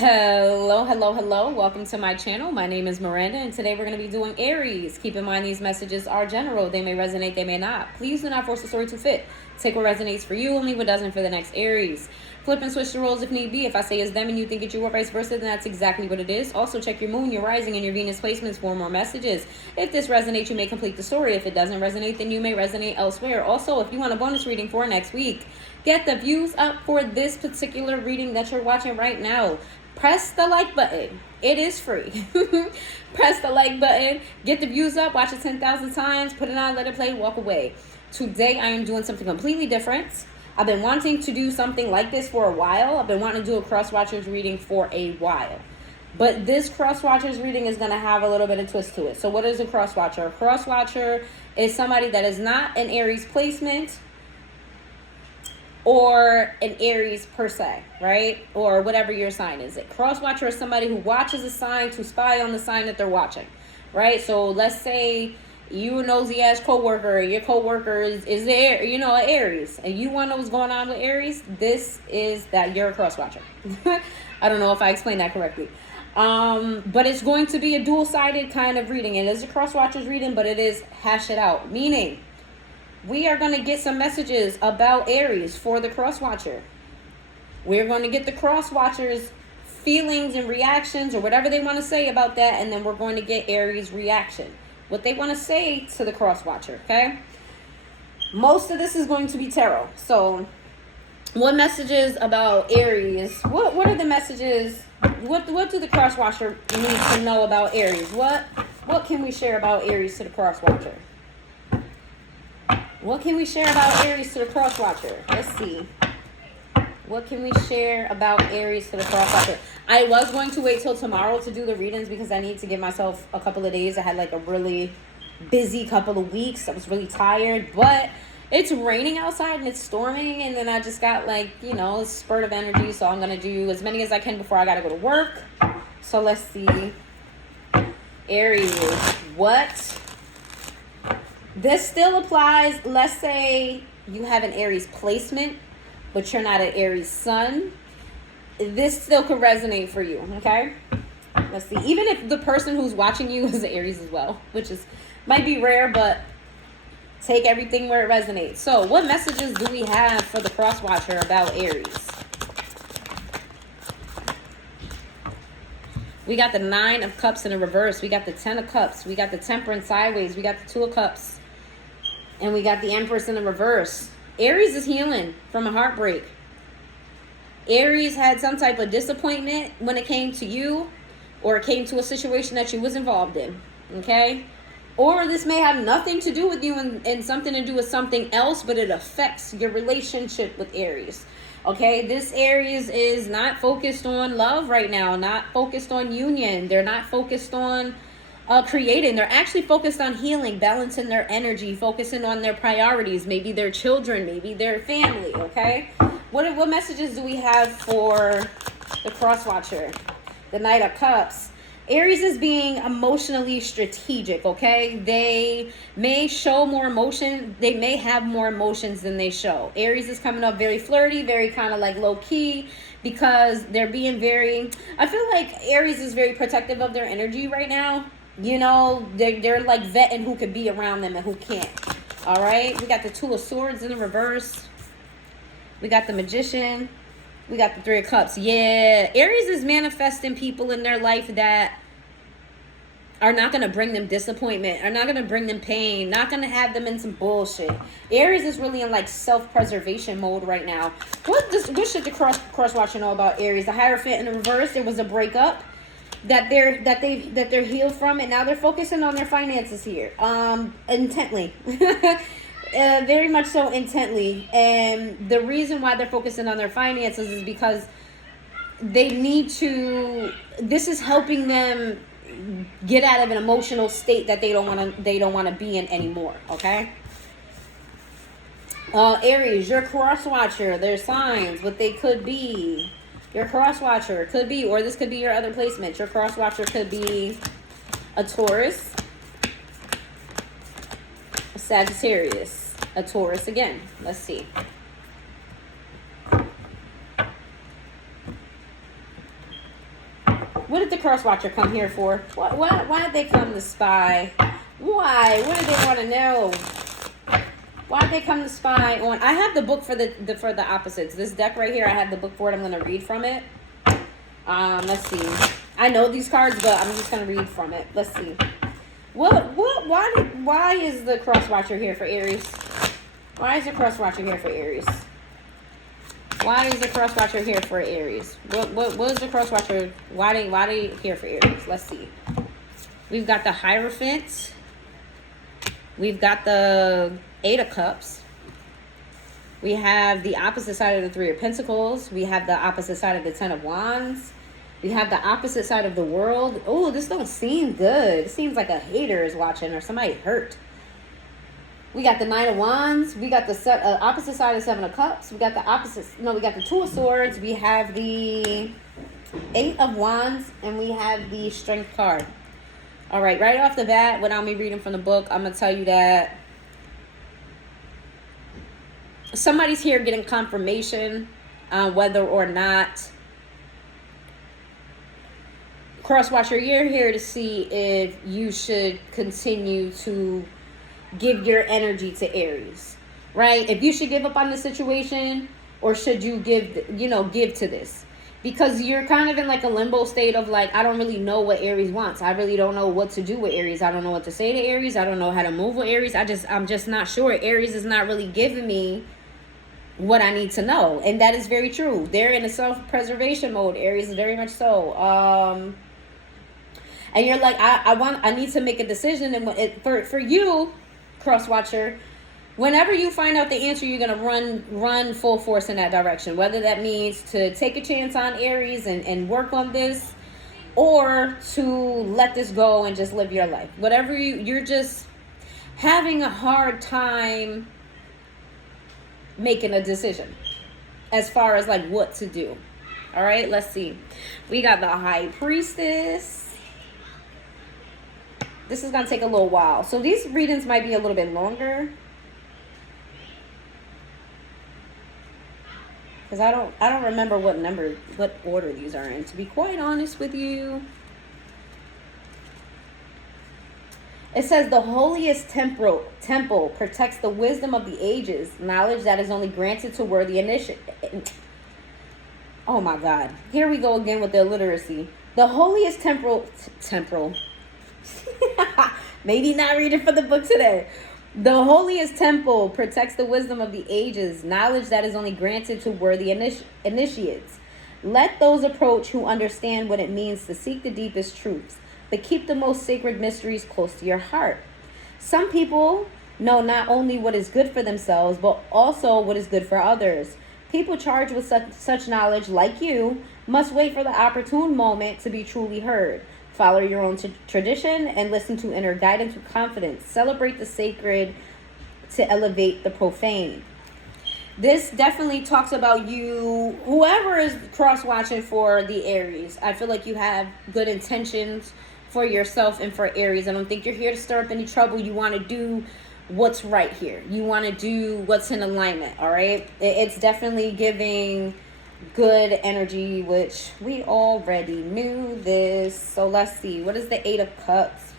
Hello, hello, hello. Welcome to my channel. My name is Miranda, and today we're going to be doing Aries. Keep in mind these messages are general. They may resonate, they may not. Please do not force the story to fit. Take what resonates for you and leave what doesn't for the next Aries. Flip and switch the roles if need be. If I say it's them and you think it's you or vice versa, then that's exactly what it is. Also, check your moon, your rising, and your Venus placements for more messages. If this resonates, you may complete the story. If it doesn't resonate, then you may resonate elsewhere. Also, if you want a bonus reading for next week, get the views up for this particular reading that you're watching right now. Press the like button. It is free. Press the like button. Get the views up. Watch it 10,000 times. Put it on, let it play, walk away. Today, I am doing something completely different. I've been wanting to do something like this for a while. I've been wanting to do a Crosswatchers reading for a while. But this Crosswatchers reading is going to have a little bit of twist to it. So what is a Crosswatcher? A Crosswatcher is somebody that is not an Aries placement or an Aries per se, right? Or whatever your sign is. A Crosswatcher is somebody who watches a sign to spy on the sign that they're watching, right? So let's say you a nosy ass coworker, your coworker is there, an Aries, and you want to know what's going on with Aries. This is that you're a Crosswatcher. I don't know if I explained that correctly. But it's going to be a dual-sided kind of reading. It is a Crosswatchers reading, but it is hash it out, meaning we are going to get some messages about Aries for the Crosswatcher. We're going to get the Crosswatcher's feelings and reactions or whatever they want to say about that, and then we're going to get Aries' reaction, what they want to say to the Crosswatcher, okay? Most of this is going to be tarot. So what messages about Aries? What are the messages? What do the Crosswatcher need to know about Aries? What can we share about Aries to the Crosswatcher? What can we share about Aries to the Crosswatcher? Let's see. What can we share about Aries to the Crosswatcher? I was going to wait till tomorrow to do the readings because I need to give myself a couple of days. I had like a really busy couple of weeks. I was really tired, but it's raining outside and it's storming. And then I just got a spurt of energy. So I'm going to do as many as I can before I got to go to work. So let's see. Aries, what? This still applies. Let's say you have an Aries placement, but you're not an Aries sun. This still could resonate for you, okay? Let's see. Even if the person who's watching you is an Aries as well, which might be rare, but take everything where it resonates. So what messages do we have for the Crosswatcher about Aries? We got the 9 of Cups in the reverse. We got the 10 of Cups. We got the Temperance sideways. We got the 2 of Cups. And we got the Empress in the reverse. Aries is healing from a heartbreak. Aries had some type of disappointment when it came to you, or it came to a situation that you was involved in, okay? Or this may have nothing to do with you and something to do with something else, but it affects your relationship with Aries, okay? This Aries is not focused on love right now, not focused on union. They're not focused on creating. They're actually focused on healing, balancing their energy, focusing on their priorities, maybe their children, maybe their family, okay? What messages do we have for the Crosswatcher? The Knight of Cups. Aries is being emotionally strategic, okay? They may show more emotion. They may have more emotions than they show. Aries is coming up very flirty, very kind of like low-key, because they're being very... I feel like Aries is very protective of their energy right now. They're like vetting who could be around them and who can't. All right. We got the 2 of Swords in the reverse. We got the Magician. We got the 3 of Cups. Yeah. Aries is manifesting people in their life that are not going to bring them disappointment, are not going to bring them pain, not going to have them in some bullshit. Aries is really in like self-preservation mode right now. What should the Crosswatcher know about Aries? The Hierophant in the reverse. There was a breakup that they're healed from, and now they're focusing on their finances here intently. Very much so intently. And the reason why they're focusing on their finances is because they need to... This is helping them get out of an emotional state that they don't want to be in anymore, okay? Aries, your Crosswatcher, their signs, what they could be. Your Crosswatcher could be, or this could be your other placement. Your Crosswatcher could be a Taurus, a Sagittarius, a Taurus again. Let's see. What did the Crosswatcher come here for? Why did they come to spy? Why? What did they want to know? Why did they come to spy on? I have the book for the opposites. This deck right here, I have the book for it. I'm gonna read from it. Let's see. I know these cards, but I'm just gonna read from it. Let's see. Why is the Crosswatcher here for Aries? Why is the Crosswatcher here for Aries? Why is the Crosswatcher here for Aries? What is the Crosswatcher? Why they here for Aries? Let's see. We've got the Hierophant. We've got the Eight of Cups. We have the opposite side of the Three of Pentacles. We have the opposite side of the Ten of Wands. We have the opposite side of the World. Oh, this don't seem good. It seems like a hater is watching or somebody hurt. We got the Nine of Wands. We got the opposite side of Seven of Cups. We got the Two of Swords. We have the Eight of Wands. And we have the Strength card. All right, right off the bat, without me reading from the book, I'm going to tell you that somebody's here getting confirmation on whether or not Crosswatcher, you're here to see if you should continue to give your energy to Aries, right? If you should give up on the situation or should you give to this? Because you're kind of in like a limbo state of like, I don't really know what Aries wants. I really don't know what to do with Aries. I don't know what to say to Aries. I don't know how to move with Aries. I'm just not sure. Aries is not really giving me what I need to know. And that is very true. They're in a self-preservation mode. Aries is very much so. And you're like, I need to make a decision. And for you, Crosswatcher, whenever you find out the answer, you're going to run full force in that direction. Whether that means to take a chance on Aries and work on this, or to let this go and just live your life. Whatever you're just having a hard time making a decision as far as like what to do. All right, let's see. We got the High Priestess. This is going to take a little while. So these readings might be a little bit longer. Because I don't remember what order these are in, to be quite honest with you. It says the holiest temple protects the wisdom of the ages, knowledge that is only granted to worthy initiates. Oh my God. Here we go again with the illiteracy. The holiest temporal. Maybe not reading from the book today. The holiest temple protects the wisdom of the ages, knowledge that is only granted to worthy initiates. Let those approach who understand what it means to seek the deepest truths, but keep the most sacred mysteries close to your heart. Some people know not only what is good for themselves, but also what is good for others. People charged with such knowledge, like you, must wait for the opportune moment to be truly heard. Follow your own tradition and listen to inner guidance with confidence. Celebrate the sacred to elevate the profane. This definitely talks about you, whoever is cross-watching for the Aries. I feel like you have good intentions for yourself and for Aries. I don't think you're here to stir up any trouble. You want to do what's right here. You want to do what's in alignment, all right? It's definitely giving good energy, which we already knew this. So let's see. What is the Eight of Cups?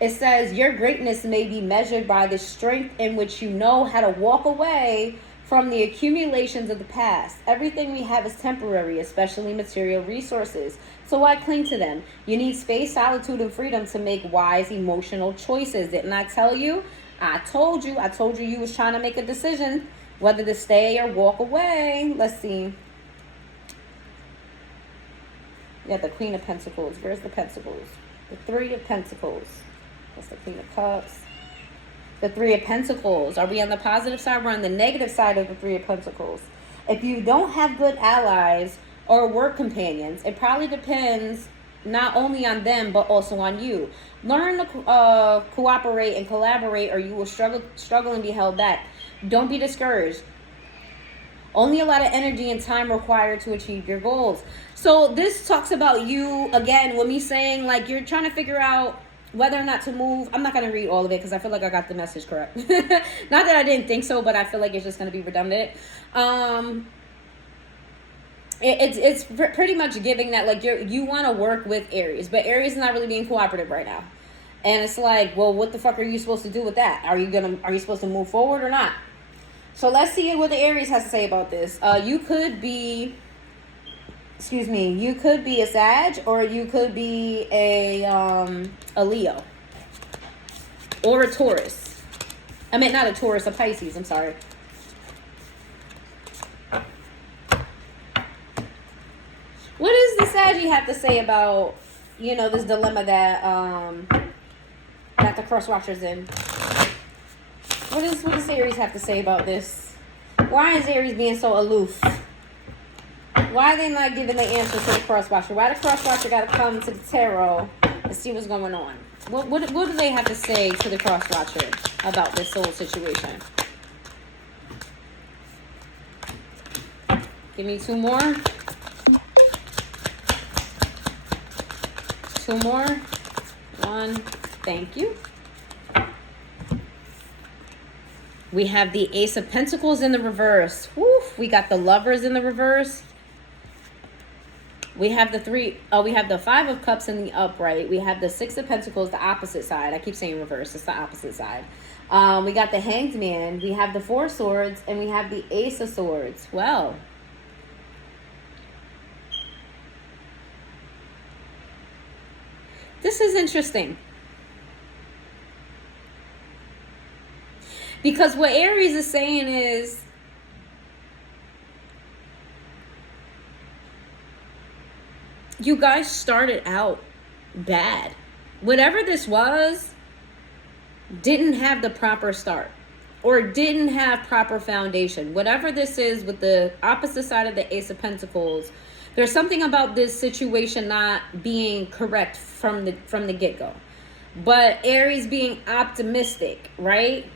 It says, your greatness may be measured by the strength in which you know how to walk away from the accumulations of the past. Everything we have is temporary, especially material resources. So why cling to them? You need space, solitude, and freedom to make wise emotional choices. Didn't I tell you? I told you you was trying to make a decision whether to stay or walk away. Let's see. Yeah, the Queen of Pentacles. Where's the Pentacles? The Three of Pentacles. That's the Queen of Cups. The Three of Pentacles. Are we on the positive side? We're on the negative side of the Three of Pentacles. If you don't have good allies or work companions, it probably depends not only on them, but also on you. Learn to cooperate and collaborate, or you will struggle and be held back. Don't be discouraged. Only a lot of energy and time required to achieve your goals. So this talks about you, again, with me saying, like, you're trying to figure out whether or not to move. I'm not going to read all of it because I feel like I got the message correct. Not that I didn't think so, but I feel like it's just going to be redundant. It's pretty much giving that like you want to work with Aries, but Aries is not really being cooperative right now. And it's like, well, what the fuck are you supposed to do with that? Are you supposed to move forward or not? So let's see what the Aries has to say about this. You could be a Sag, or you could be a Leo or a Taurus. I mean, not a Taurus, a Pisces. I'm sorry. What does the Saggy have to say about, this dilemma that the Crosswatcher's in? What does Aries have to say about this? Why is Aries being so aloof? Why are they not giving the answer to the Crosswatcher? Why the Crosswatcher got to come to the tarot and see what's going on? What do they have to say to the Crosswatcher about this whole situation? Give me two more. Two more. One. Thank you. We have the Ace of Pentacles in the reverse. Woof. We got the Lovers in the reverse. We have the Five of Cups in the upright. We have the Six of Pentacles, the opposite side. I keep saying reverse. It's the opposite side. We got the Hanged Man. We have the Four Swords. And we have the Ace of Swords. Well, this is interesting. Because what Aries is saying is, you guys started out bad. Whatever this was, didn't have the proper start. Or didn't have proper foundation. Whatever this is with the opposite side of the Ace of Pentacles, there's something about this situation not being correct from the get-go. But Aries being optimistic, right?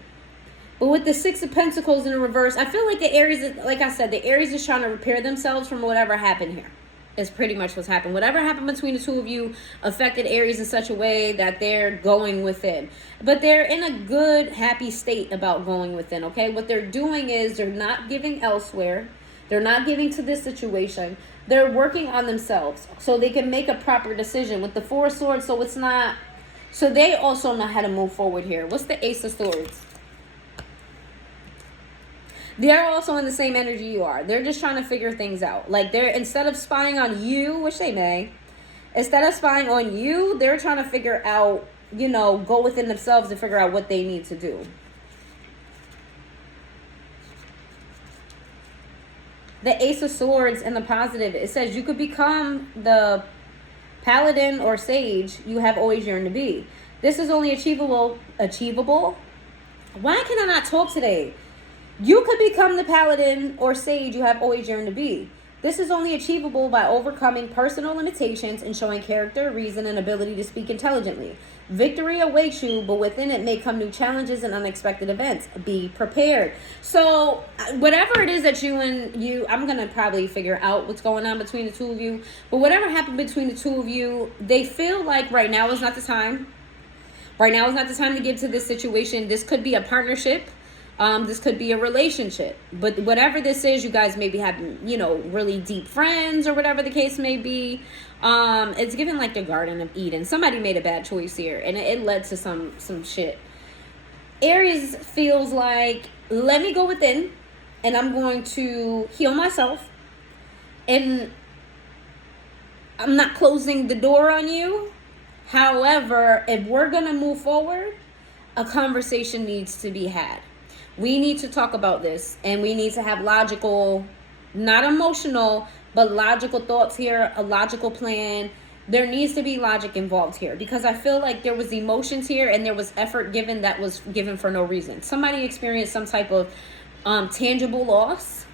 But with the Six of Pentacles in the reverse, I feel like the Aries, like I said, the Aries is trying to repair themselves from whatever happened here. Is pretty much what's happened. Whatever happened between the two of you affected Aries in such a way that they're going within. But they're in a good, happy state about going within, okay? What they're doing is they're not giving elsewhere. They're not giving to this situation. They're working on themselves so they can make a proper decision with the Four of Swords. So it's not... So they also know how to move forward here. What's the Ace of Swords? They're also in the same energy you are. They're just trying to figure things out. Like, they're, instead of spying on you, which they may, instead of spying on you, they're trying to figure out, go within themselves to figure out what they need to do. The Ace of Swords in the positive, it says you could become the paladin or sage you have always yearned to be. This is only achievable. Why can I not talk today? You could become the paladin or sage you have always yearned to be. This is only achievable by overcoming personal limitations and showing character, reason, and ability to speak intelligently. Victory awaits you, but within it may come new challenges and unexpected events. Be prepared. So whatever it is that I'm going to probably figure out what's going on between the two of you. But whatever happened between the two of you, they feel like right now is not the time. Right now is not the time to get to this situation. This could be a partnership. This could be a relationship, but whatever this is, you guys maybe have, really deep friends or whatever the case may be. It's given like the Garden of Eden. Somebody made a bad choice here and it led to some shit. Aries feels like, let me go within and I'm going to heal myself and I'm not closing the door on you. However, if we're going to move forward, a conversation needs to be had. We need to talk about this and we need to have logical, not emotional, but logical thoughts here, a logical plan. There needs to be logic involved here because I feel like there was emotions here and there was effort given that was given for no reason. Somebody experienced some type of tangible loss,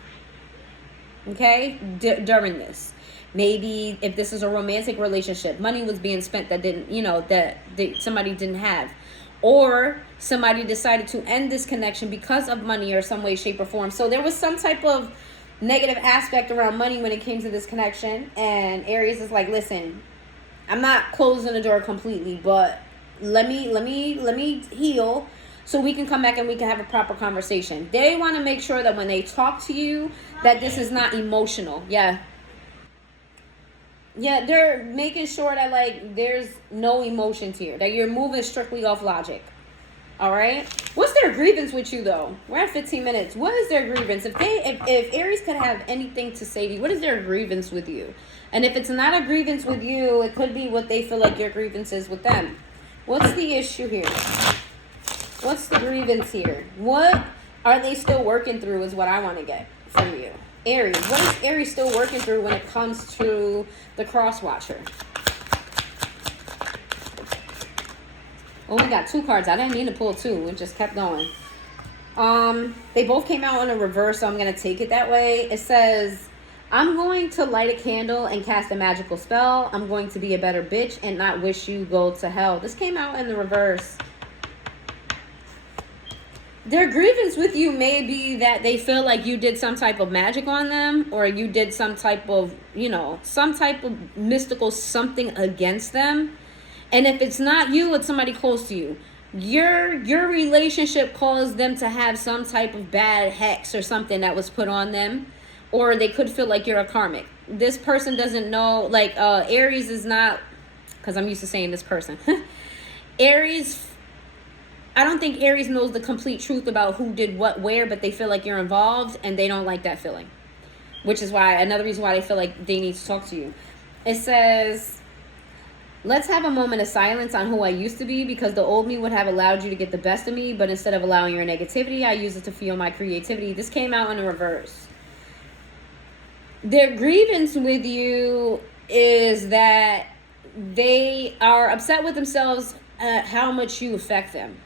okay, during this. Maybe if this is a romantic relationship, money was being spent that didn't, that somebody didn't have. Or somebody decided to end this connection because of money or some way, shape, or form. So there was some type of negative aspect around money when it came to this connection. And Aries is like, listen, I'm not closing the door completely, but let me heal so we can come back and we can have a proper conversation. They want to make sure that when they talk to you, that this is not emotional. Yeah. Yeah, they're making sure that like there's no emotions here. That you're moving strictly off logic. All right. What's their grievance with you though? We're at 15 minutes. What is their grievance? If Aries could have anything to say to you, what is their grievance with you? And if it's not a grievance with you, it could be what they feel like your grievance is with them. What's the issue here? What's the grievance here? What are they still working through is what I want to get from you. Aries, what is Aries still working through when it comes to the Crosswatcher? Oh, we got 2 cards. I didn't mean to pull 2. It just kept going. They both came out in a reverse, so I'm going to take it that way. It says, I'm going to light a candle and cast a magical spell. I'm going to be a better bitch and not wish you go to hell. This came out in the reverse. Their grievance with you may be that they feel like you did some type of magic on them, or you did some type of, some type of mystical something against them. And if it's not you, it's somebody close to you. Your relationship caused them to have some type of bad hex or something that was put on them, or they could feel like you're a karmic. This person doesn't know, like Aries is not, because I'm used to saying this person. Aries, I don't think Aries knows the complete truth about who did what where, but they feel like you're involved and they don't like that feeling. Which is why, another reason why they feel like they need to talk to you. It says, let's have a moment of silence on who I used to be, because the old me would have allowed you to get the best of me, but instead of allowing your negativity, I use it to fuel my creativity. This came out in the reverse. Their grievance with you is that they are upset with themselves at how much you affect them.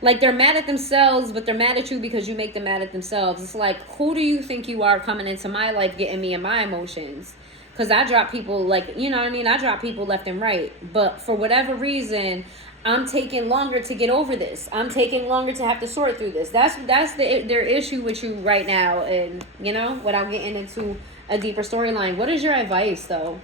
Like, they're mad at themselves, but they're mad at you because you make them mad at themselves. It's like, who do you think you are coming into my life, getting me in my emotions? Because I drop people, like, you know what I mean? I drop people left and right. But for whatever reason, I'm taking longer to get over this. I'm taking longer to have to sort through this. That's their issue with you right now. And, without getting into a deeper storyline. What is your advice, though?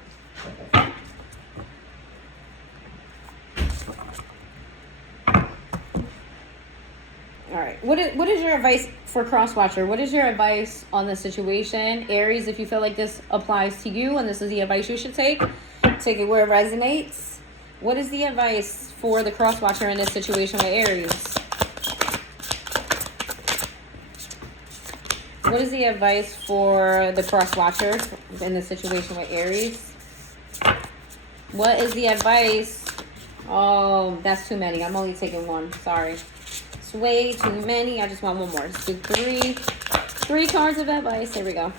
All right. What is your advice for Crosswatcher? What is your advice on the situation? Aries, if you feel like this applies to you and this is the advice you should take it where it resonates. What is the advice for the Crosswatcher in this situation with Aries? What is the advice for the Crosswatcher in this situation with Aries? What is the advice? Oh, that's too many. I'm only taking one. Sorry. Way too many. I just want one more. Let's do three cards of advice. Here we go.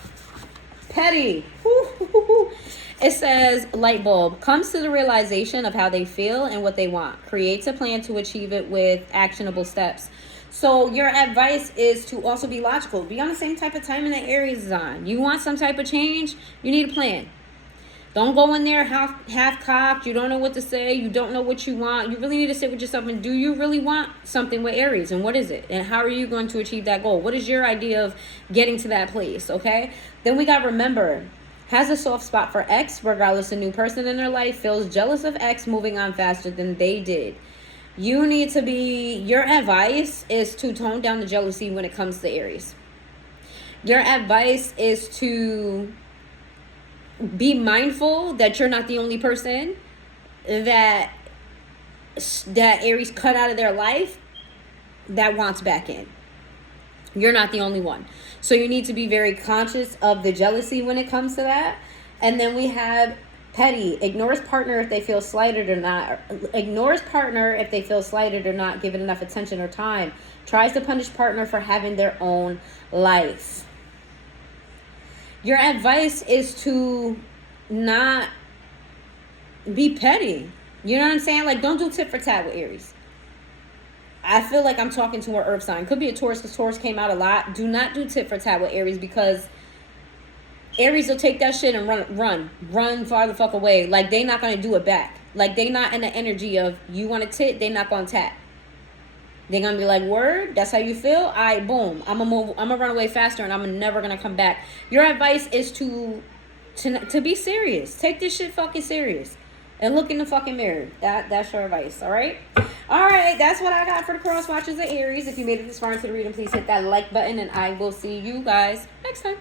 Petty. It says light bulb comes to the realization of how they feel and what they want, creates a plan to achieve it with actionable steps. So your advice is to also be logical, be on the same type of timing that Aries is on. You want some type of change, you need a plan. Don't go in there half-cocked. You don't know what to say. You don't know what you want. You really need to sit with yourself and do you really want something with Aries? And what is it? And how are you going to achieve that goal? What is your idea of getting to that place, okay? Then we got remember. Has a soft spot for X, regardless of new person in their life. Feels jealous of X moving on faster than they did. You need to be, your advice is to tone down the jealousy when it comes to Aries. Your advice is to be mindful that you're not the only person that Aries cut out of their life that wants back in. You're not the only one. So you need to be very conscious of the jealousy when it comes to that. And then we have petty. Ignores partner if they feel slighted or not. Ignores partner if they feel slighted or not given enough attention or time. Tries to punish partner for having their own life. Your advice is to not be petty. You know what I'm saying? Like, don't do tit for tat with Aries. I feel like I'm talking to an earth sign. Could be a Taurus because Taurus came out a lot. Do not do tit for tat with Aries, because Aries will take that shit and run far the fuck away. Like, they not going to do it back. Like, they not in the energy of you want a tit, they not going to tap. They're going to be like, word, that's how you feel? All right, boom. I'm going to run away faster and I'm never going to come back. Your advice is to be serious. Take this shit fucking serious. And look in the fucking mirror. That's your advice, all right? All right, that's what I got for the Crosswatchers of Aries. If you made it this far into the reading, please hit that like button and I will see you guys next time.